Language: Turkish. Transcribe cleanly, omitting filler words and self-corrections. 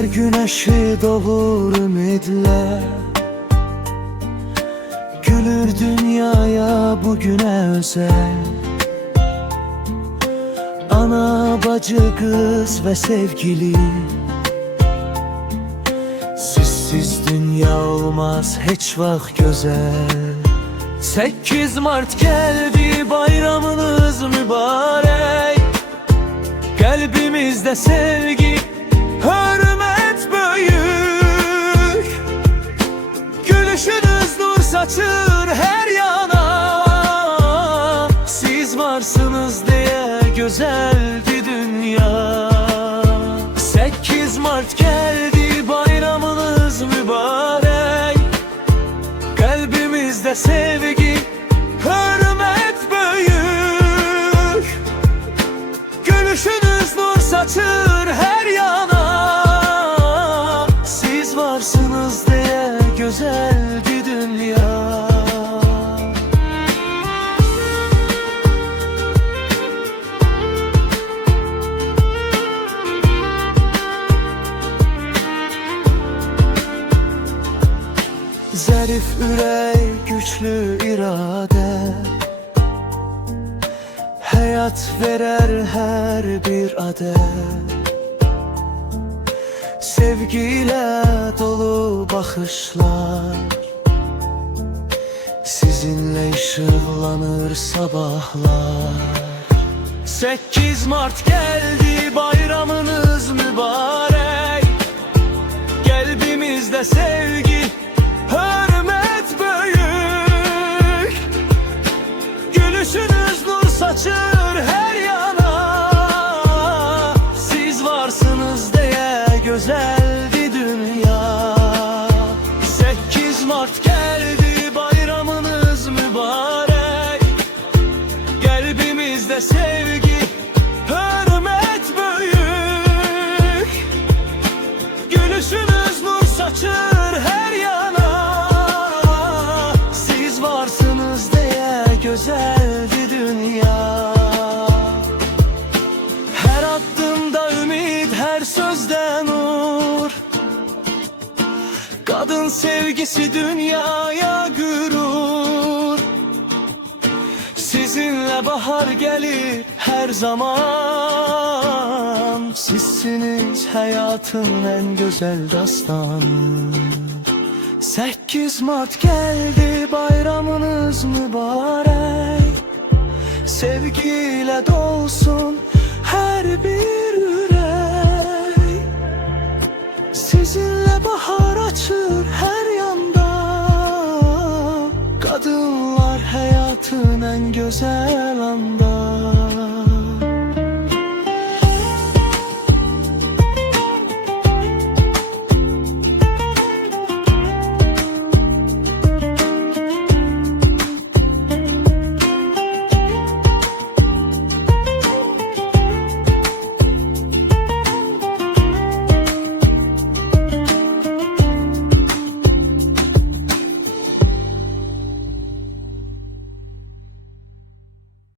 Zafer güneşi doğur ümidler, gülür dünyaya bugüne özel. Ana, bacı, kız ve sevgili, sizsiz dünya olmaz hiç vaxt güzel. 8 Mart geldi, bayramınız mübarek. Kalbimizde sevgi, hürmet büyük. Gülüşünüz nur saçır her yana. Siz varsınız diye güzeldi dünya. 8 Mart geldi, bayramınız mübarek. Kalbimizde sevgi, hürmet büyük. Gülüşünüz nur saçır her yana. Siz varsınız diye güzeldi dünya. Zərif ürək, güçlü iradə, həyat verər hər bir adet. Sevgiyle dolu bakışlar, sizinle ışıklanır sabahlar. 8 Mart geldi, bayramınız mübarek. Kalbimizde sevgi, hürmet büyük. Gülüşünüz nur saçır her yana. Siz varsınız diye güzeldi dünya. 8 Mart geldi, bayramınız mübarek. Kalbimizde sevgi, hürmet büyük. Gülüşünüz nur saçır her yana. Siz varsınız diye güzeldi dünya. Her adımda ümit, her sözde nur. Kadın sevgisi dünyaya gurur. Sizinle bahar gelir her zaman. Sizsiniz hayatın en güzel dastanı. 8 Mart geldi, bayramınız mübarek. Sevgiyle dolsun her bir yürek. Sizinle bahar açır her yanda. Kadınlar hayatın en güzel